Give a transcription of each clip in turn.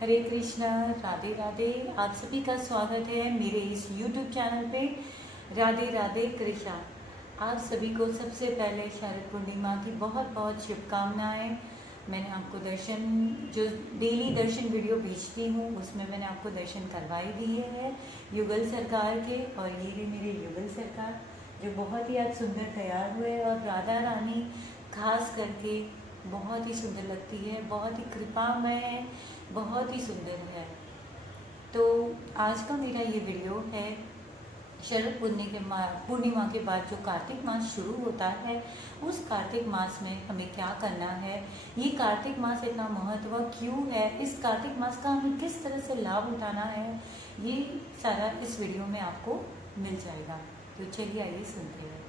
हरे कृष्णा, राधे राधे। आप सभी का स्वागत है मेरे इस YouTube चैनल पे राधे राधे कृष्णा। आप सभी को सबसे पहले शरद पूर्णिमा की बहुत बहुत शुभकामनाएं। मैंने आपको दर्शन, जो डेली दर्शन वीडियो भेजती हूँ उसमें मैंने आपको दर्शन करवाई दिए हैं युगल सरकार के। और ये भी मेरे युगल सरकार जो बहुत ही आज सुंदर तैयार हुए, और राधा रानी खास करके बहुत ही सुंदर लगती है, बहुत ही कृपामय है, बहुत ही सुंदर है। तो आज का मेरा ये वीडियो है शरद पूर्णिमा के बाद जो कार्तिक मास शुरू होता है, उस कार्तिक मास में हमें क्या करना है, ये कार्तिक मास इतना महत्व क्यों है, इस कार्तिक मास का हमें किस तरह से लाभ उठाना है, ये सारा इस वीडियो में आपको मिल जाएगा। तो चलिए आइए सुनते हैं।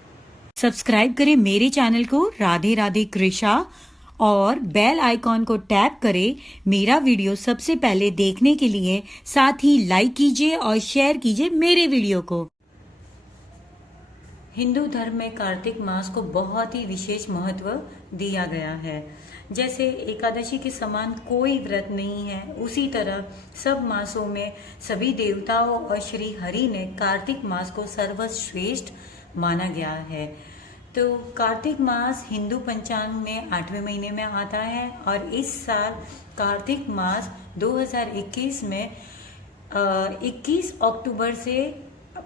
सब्सक्राइब करें मेरे चैनल को राधे राधे कृष्णा और बेल आइकॉन को टैप करें मेरा वीडियो सबसे पहले देखने के लिए। साथ ही लाइक कीजिए और शेयर कीजिए मेरे वीडियो को। हिंदू धर्म में कार्तिक मास को बहुत ही विशेष महत्व दिया गया है। जैसे एकादशी के समान कोई व्रत नहीं है, उसी तरह सब मासों में सभी देवताओं और श्री हरि ने कार्तिक मास को सर्वश्रेष्ठ माना गया है। तो कार्तिक मास हिंदू पंचांग में 8वें महीने में आता है, और इस साल कार्तिक मास 2021 में 21 अक्टूबर से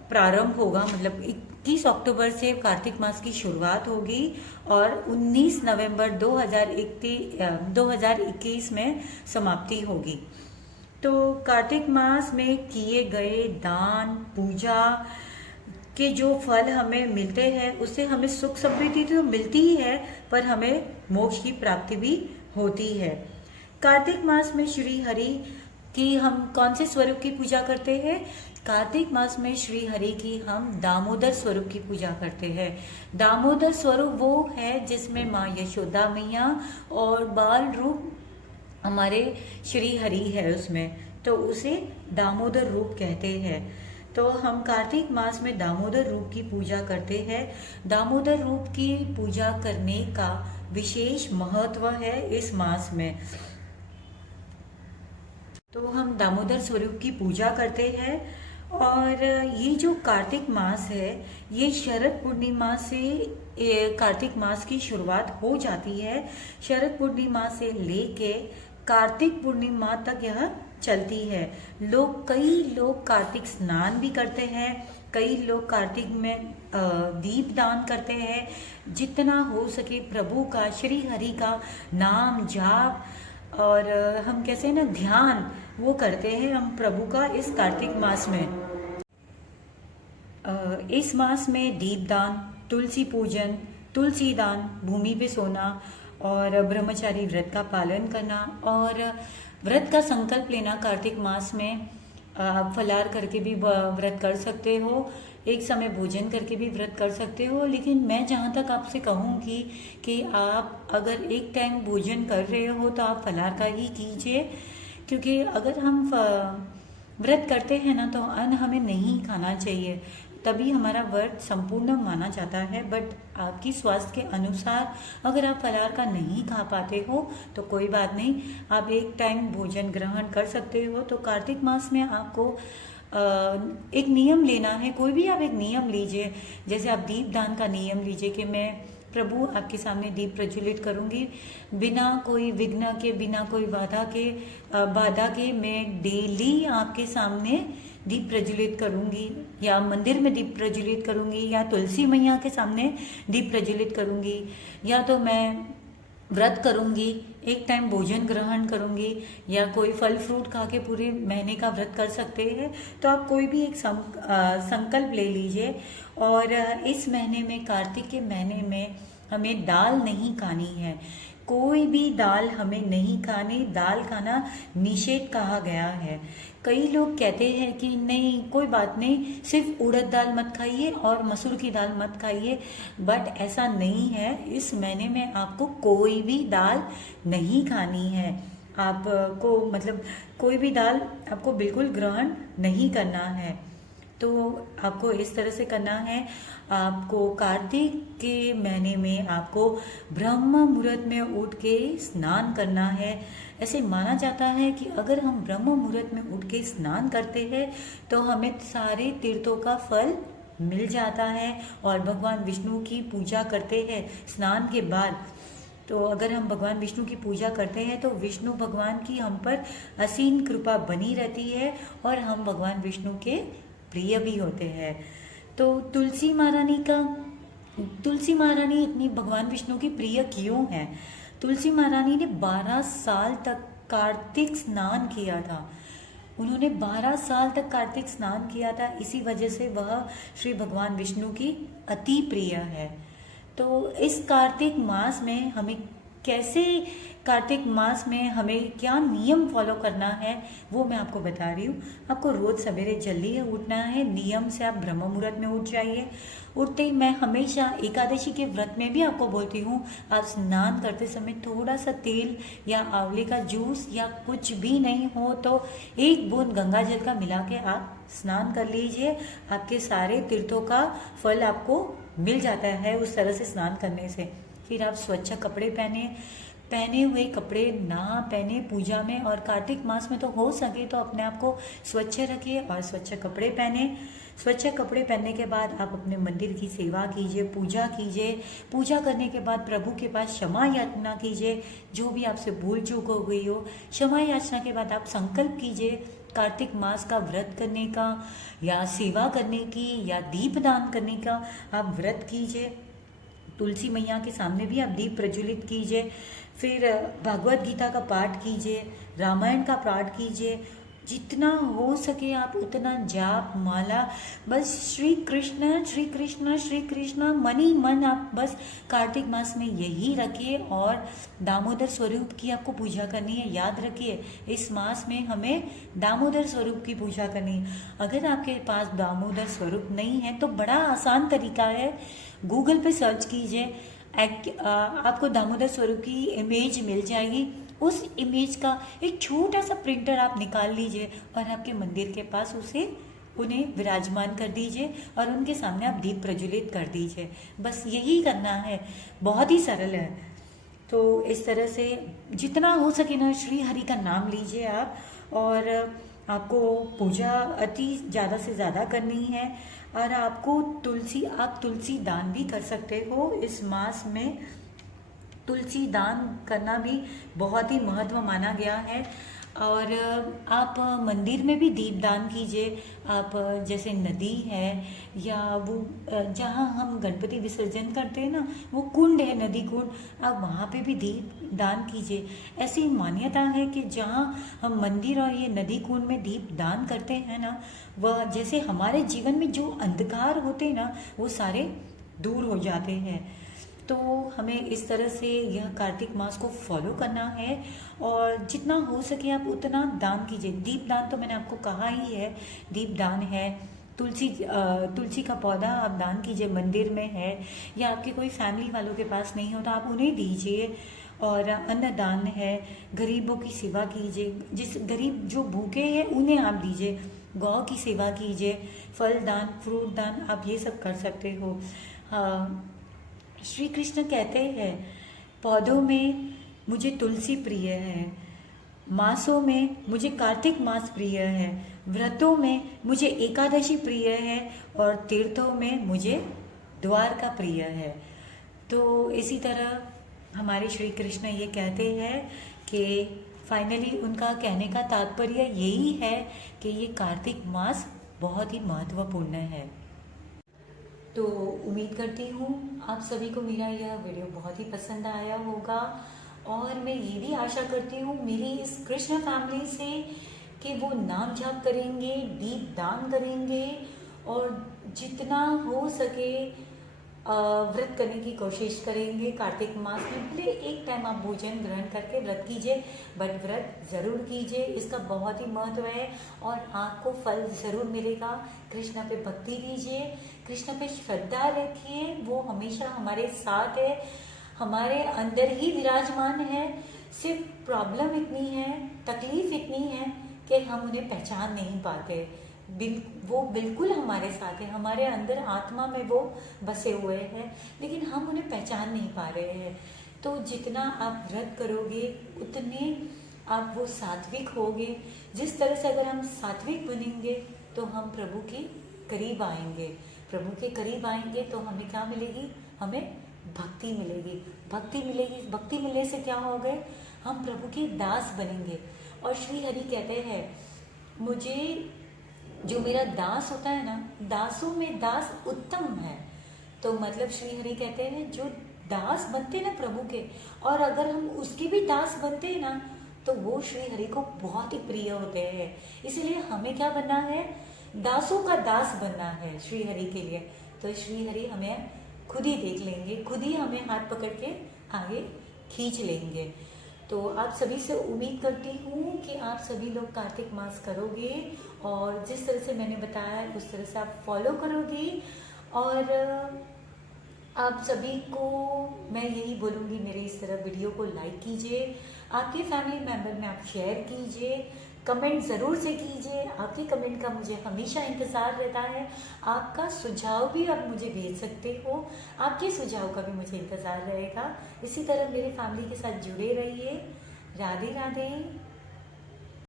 प्रारंभ होगा। मतलब 21 अक्टूबर से कार्तिक मास की शुरुआत होगी और 19 नवंबर 2021 में समाप्ति होगी। तो कार्तिक मास में किए गए दान पूजा के जो फल हमें मिलते हैं, उससे हमें सुख समृद्धि तो मिलती ही है, पर हमें मोक्ष की प्राप्ति भी होती है। कार्तिक मास में श्री हरि की हम कौन से स्वरूप की पूजा करते हैं? कार्तिक मास में श्री हरि की हम दामोदर स्वरूप की पूजा करते हैं। दामोदर स्वरूप वो है जिसमें माँ यशोदा मैया और बाल रूप हमारे श्री हरि है उसमें, तो उसे दामोदर रूप कहते हैं। तो हम कार्तिक मास में दामोदर रूप की पूजा करते हैं। दामोदर रूप की पूजा करने का विशेष महत्व है इस मास में। तो हम दामोदर स्वरूप की पूजा करते हैं। और ये जो कार्तिक मास है, ये शरद पूर्णिमा से कार्तिक मास की शुरुआत हो जाती है। शरद पूर्णिमा से लेके कार्तिक पूर्णिमा तक यह चलती है। कई लोग कार्तिक स्नान भी करते हैं, कई लोग कार्तिक में दीप दान करते हैं। जितना हो सके प्रभु का, श्री हरि का नाम जाप और हम कैसे ना ध्यान वो करते हैं हम प्रभु का इस कार्तिक मास में। इस मास में दीपदान, तुलसी पूजन, तुलसी दान, भूमि पे सोना और ब्रह्मचारी व्रत का पालन करना और व्रत का संकल्प लेना। कार्तिक मास में आप फलार करके भी व्रत कर सकते हो, एक समय भोजन करके भी व्रत कर सकते हो। लेकिन मैं जहाँ तक आपसे कहूँगी कि आप अगर एक टाइम भोजन कर रहे हो तो आप फलार का ही कीजिए, क्योंकि अगर हम व्रत करते हैं ना तो अन्न हमें नहीं खाना चाहिए, तभी हमारा व्रत संपूर्ण माना जाता है। बट आपकी स्वास्थ्य के अनुसार अगर आप फलाहार का नहीं खा पाते हो तो कोई बात नहीं, आप एक टाइम भोजन ग्रहण कर सकते हो। तो कार्तिक मास में आपको एक नियम लेना है, कोई भी आप एक नियम लीजिए। जैसे आप दीप दान का नियम लीजिए कि मैं प्रभु आपके सामने दीप प्रज्वलित करूंगी बिना कोई विघ्न के, बिना कोई बाधा के मैं डेली आपके सामने दीप प्रज्वलित करूंगी, या मंदिर में दीप प्रज्वलित करूंगी, या तुलसी मैया के सामने दीप प्रज्वलित करूंगी, या तो मैं व्रत करूंगी, एक टाइम भोजन ग्रहण करूंगी, या कोई फल फ्रूट खा के पूरे महीने का व्रत कर सकते हैं। तो आप कोई भी एक संकल्प ले लीजिए। और इस महीने में, कार्तिक के महीने में, हमें दाल नहीं खानी है। कोई भी दाल हमें नहीं खानी, दाल खाना निषेध कहा गया है। कई लोग कहते हैं कि नहीं कोई बात नहीं, सिर्फ उड़द दाल मत खाइए और मसूर की दाल मत खाइए, बट ऐसा नहीं है। इस महीने में आपको कोई भी दाल नहीं खानी है। आपको मतलब कोई भी दाल आपको बिल्कुल ग्रहण नहीं करना है। तो आपको इस तरह से करना है। आपको कार्तिक के महीने में आपको ब्रह्म मुहूर्त में उठ के स्नान करना है। ऐसे माना जाता है कि अगर हम ब्रह्म मुहूर्त में उठ के स्नान करते हैं तो हमें सारे तीर्थों का फल मिल जाता है। और भगवान विष्णु की पूजा करते हैं स्नान के बाद, तो अगर हम भगवान विष्णु की पूजा करते हैं तो विष्णु भगवान की हम पर असीम कृपा बनी रहती है और हम भगवान विष्णु के प्रिय भी होते हैं। तो तुलसी महारानी इतनी भगवान विष्णु की प्रिय क्यों है? तुलसी महारानी ने 12 साल तक कार्तिक स्नान किया था। उन्होंने 12 साल तक कार्तिक स्नान किया था, इसी वजह से वह श्री भगवान विष्णु की अति प्रिय है। तो इस कार्तिक मास में हमें क्या नियम फॉलो करना है वो मैं आपको बता रही हूँ। आपको रोज सवेरे जल्दी उठना है। नियम से आप ब्रह्म मुहूर्त में उठ जाइए। उठते ही मैं हमेशा एकादशी के व्रत में भी आपको बोलती हूँ, आप स्नान करते समय थोड़ा सा तेल या आंवले का जूस या कुछ भी नहीं हो तो 1 बूंद गंगा जल का मिला के आप स्नान कर लीजिए। आपके सारे तीर्थों का फल आपको मिल जाता है उस तरह से स्नान करने से। फिर आप स्वच्छ कपड़े पहने हुए कपड़े ना पहने पूजा में, और कार्तिक मास में तो हो सके तो अपने आप को स्वच्छ रखिए और स्वच्छ कपड़े पहने। स्वच्छ कपड़े पहनने के बाद आप अपने मंदिर की सेवा कीजिए, पूजा कीजिए। पूजा करने के बाद प्रभु के पास क्षमा याचना कीजिए, जो भी आपसे भूल चूक हो गई हो। क्षमा याचना के बाद आप संकल्प कीजिए कार्तिक मास का व्रत करने का या सेवा करने की या दीप दान करने का आप व्रत कीजिए। तुलसी मैया के सामने भी आप दीप प्रज्वलित कीजिए। फिर भागवत गीता का पाठ कीजिए, रामायण का पाठ कीजिए। जितना हो सके आप उतना जाप माला, बस श्री कृष्ण श्री कृष्ण श्री कृष्ण मन ही मन आप बस कार्तिक मास में यही रखिए। और दामोदर स्वरूप की आपको पूजा करनी है। याद रखिए इस मास में हमें दामोदर स्वरूप की पूजा करनी है। अगर आपके पास दामोदर स्वरूप नहीं है तो बड़ा आसान तरीका है, गूगल पे सर्च कीजिए, आपको दामोदर स्वरूप की इमेज मिल जाएगी। उस इमेज का एक छोटा सा प्रिंटर आप निकाल लीजिए और आपके मंदिर के पास उन्हें विराजमान कर दीजिए और उनके सामने आप दीप प्रज्वलित कर दीजिए। बस यही करना है, बहुत ही सरल है। तो इस तरह से जितना हो सके ना श्री हरि का नाम लीजिए आप, और आपको पूजा अति ज़्यादा से ज़्यादा करनी है। और आपको तुलसी दान भी कर सकते हो। इस मास में तुलसी दान करना भी बहुत ही महत्व माना गया है। और आप मंदिर में भी दीप दान कीजिए। आप जैसे नदी है या वो जहाँ हम गणपति विसर्जन करते हैं ना, वो कुंड है, नदी कुंड, आप वहाँ पे भी दीप दान कीजिए। ऐसी मान्यता है कि जहाँ हम मंदिर और ये नदी कुंड में दीप दान करते हैं ना, वह जैसे हमारे जीवन में जो अंधकार होते हैं ना वो सारे दूर हो जाते हैं। तो हमें इस तरह से यह कार्तिक मास को फॉलो करना है और जितना हो सके आप उतना दान कीजिए। दीप दान तो मैंने आपको कहा ही है, दीप दान है। तुलसी का पौधा आप दान कीजिए, मंदिर में है या आपके कोई फैमिली वालों के पास नहीं हो तो आप उन्हें दीजिए। और अन्नदान है, गरीबों की सेवा कीजिए, जिस गरीब जो भूखे हैं उन्हें आप दीजिए। गौ की सेवा कीजिए, फल दान, फ्रूट दान, आप ये सब कर सकते हो। श्री कृष्ण कहते हैं, पौधों में मुझे तुलसी प्रिय है, मासों में मुझे कार्तिक मास प्रिय है, व्रतों में मुझे एकादशी प्रिय है और तीर्थों में मुझे द्वारका प्रिय है। तो इसी तरह हमारे श्री कृष्ण ये कहते हैं कि फाइनली उनका कहने का तात्पर्य यही है कि ये कार्तिक मास बहुत ही महत्वपूर्ण है। तो उम्मीद करती हूँ आप सभी को मेरा यह वीडियो बहुत ही पसंद आया होगा और मैं ये भी आशा करती हूँ मेरी इस कृष्ण फैमिली से कि वो नाम जाप करेंगे, दीप दान करेंगे और जितना हो सके व्रत करने की कोशिश करेंगे। कार्तिक मास में भले एक टाइम आप भोजन ग्रहण करके व्रत कीजिए, बट व्रत ज़रूर कीजिए, इसका बहुत ही महत्व है और आपको फल ज़रूर मिलेगा। कृष्ण पे भक्ति कीजिए, कृष्ण पे श्रद्धा रखिए, वो हमेशा हमारे साथ है, हमारे अंदर ही विराजमान है। सिर्फ प्रॉब्लम इतनी है, तकलीफ इतनी है कि हम उन्हें पहचान नहीं पाते। वो बिल्कुल हमारे साथ है, हमारे अंदर आत्मा में वो बसे हुए हैं, लेकिन हम उन्हें पहचान नहीं पा रहे हैं। तो जितना आप व्रत करोगे उतने आप वो सात्विक होगे। जिस तरह से अगर हम सात्विक बनेंगे तो हम प्रभु के करीब आएंगे। प्रभु के करीब आएंगे तो हमें क्या मिलेगी? हमें भक्ति मिलेगी। भक्ति मिलेगी, भक्ति मिलने से क्या हो गए? हम प्रभु के दास बनेंगे। और श्री हरि कहते हैं, मुझे जो मेरा दास होता है ना, दासों में दास उत्तम है। तो मतलब श्री हरि कहते हैं जो दास बनते हैं ना प्रभु के, और अगर हम उसके भी दास बनते हैं ना, तो वो श्री हरि को बहुत ही प्रिय होते हैं। इसलिए हमें क्या बनना है? दासों का दास बनना है श्री हरि के लिए। तो श्री हरि हमें खुद ही देख लेंगे, खुद ही हमें हाथ पकड़ के आगे खींच लेंगे। तो आप सभी से उम्मीद करती हूँ कि आप सभी लोग कार्तिक मास करोगे और जिस तरह से मैंने बताया है उस तरह से आप फॉलो करोगे। और आप सभी को मैं यही बोलूँगी, मेरे इस तरह वीडियो को लाइक कीजिए, आपके फैमिली मेम्बर में आप शेयर कीजिए, कमेंट ज़रूर से कीजिए। आपके कमेंट का मुझे हमेशा इंतज़ार रहता है। आपका सुझाव भी आप मुझे भेज सकते हो, आपके सुझाव का भी मुझे इंतज़ार रहेगा। इसी तरह मेरी फैमिली के साथ जुड़े रहिए। राधे राधे।